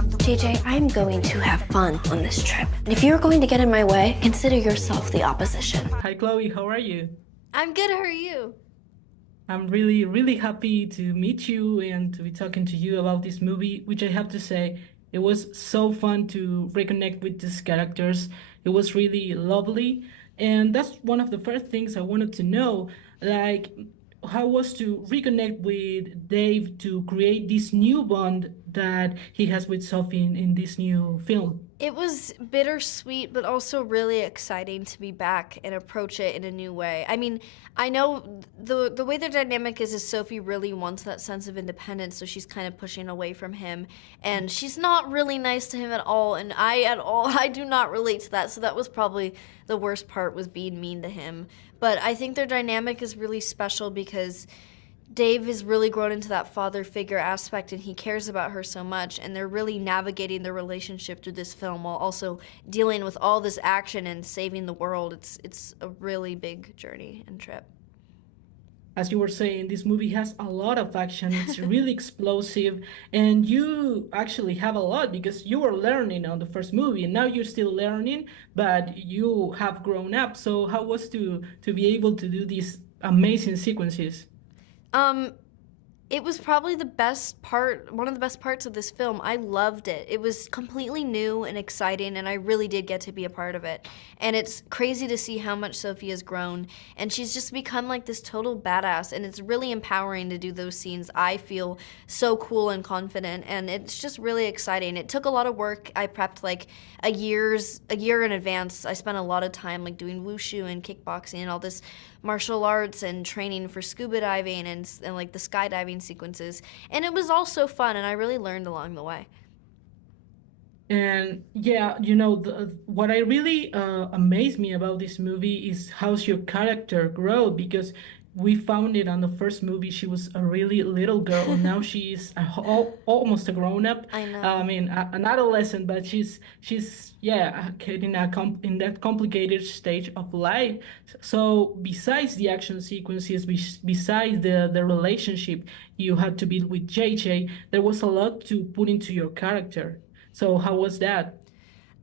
JJ, I'm going to have fun on this trip. And if you're going to get in my way, consider yourself the opposition. Hi, Chloe. How are you? I'm good. How are you? I'm really, really happy to meet you and to be talking to you about this movie, which I have to say, it was so fun to reconnect with these characters. It was really lovely. And that's one of the first things I wanted to know, like how was to reconnect with Dave to create this new bond that he has with Sophie in this new film. It was bittersweet, but also really exciting to be back and approach it in a new way. I mean, I know the way the dynamic is Sophie really wants that sense of independence, so she's kind of pushing away from him, and she's not really nice to him at all, and I do not relate to that, so that was probably the worst part, was being mean to him. But I think their dynamic is really special because Dave has really grown into that father figure aspect, and he cares about her so much, and they're really navigating their relationship through this film while also dealing with all this action and saving the world. It's a really big journey and trip. As you were saying, this movie has a lot of action. It's really explosive, and you actually have a lot because you were learning on the first movie, and now you're still learning, but you have grown up. So how was to be able to do these amazing sequences? It was probably the best part, one of the best parts of this film. I loved it. It was completely new and exciting, and I really did get to be a part of it. And it's crazy to see how much Sophie has grown, and she's just become like this total badass, and it's really empowering to do those scenes. I feel so cool and confident, and it's just really exciting. It took a lot of work. I prepped like a year in advance. I spent a lot of time like doing wushu and kickboxing and all this martial arts and training for scuba diving and like the skydiving sequences, and it was all so fun, and I really learned along the way. And yeah, what I really amazed me about this movie is how's your character grow, because we found it on the first movie she was a really little girl, and now she's almost a grown up. I know. I mean, an adolescent, but she's yeah, in that complicated stage of life. So besides the action sequences, besides the relationship you had to build with JJ, there was a lot to put into your character. So how was that?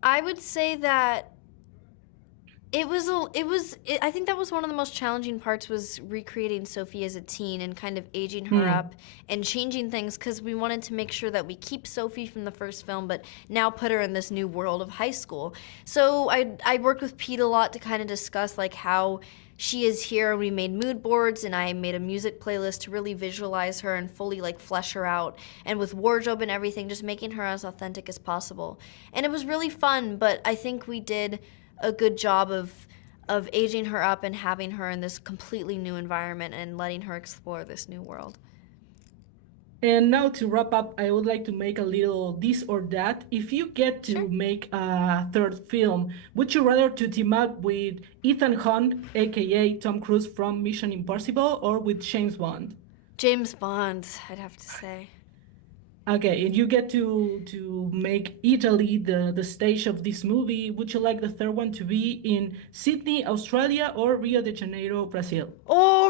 I would say that I think that was one of the most challenging parts, was recreating Sophie as a teen and kind of aging her up and changing things, because we wanted to make sure that we keep Sophie from the first film but now put her in this new world of high school. So I worked with Pete a lot to kind of discuss like how she is here, and we made mood boards, and I made a music playlist to really visualize her and fully like flesh her out, and with wardrobe and everything, just making her as authentic as possible. And it was really fun, but I think we did a good job of aging her up and having her in this completely new environment and letting her explore this new world. And now to wrap up, I would like to make a little this or that. If you get to Sure. make a third film, would you rather to team up with Ethan Hunt, aka Tom Cruise from Mission Impossible, or with James Bond? James Bond, I'd have to say. Okay, and you get to make Italy the stage of this movie. Would you like the third one to be in Sydney, Australia, or Rio de Janeiro, Brazil? Oh,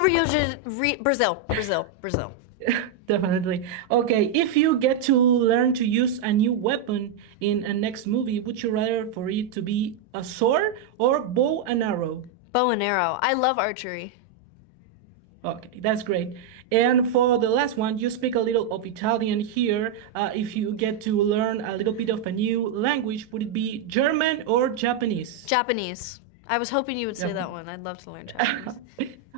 Brazil. Definitely. Okay, if you get to learn to use a new weapon in a next movie, would you rather for it to be a sword or bow and arrow? Bow and arrow. I love archery. Okay, that's great. And for the last one, you speak a little of Italian here. If you get to learn a little bit of a new language, would it be German or Japanese? Japanese. I was hoping you would say that one. I'd love to learn Japanese.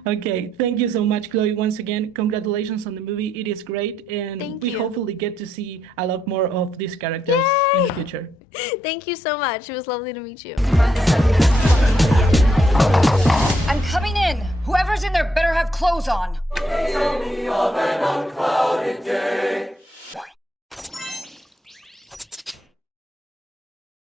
Okay, thank you so much, Chloe. Once again, congratulations on the movie. It is great, and Thank we you. hopefully get to see a lot more of these characters in the future. Thank you so much. It was lovely to meet you. I'm coming in. Whoever's in there better have clothes on. Tell me of an unclouded day.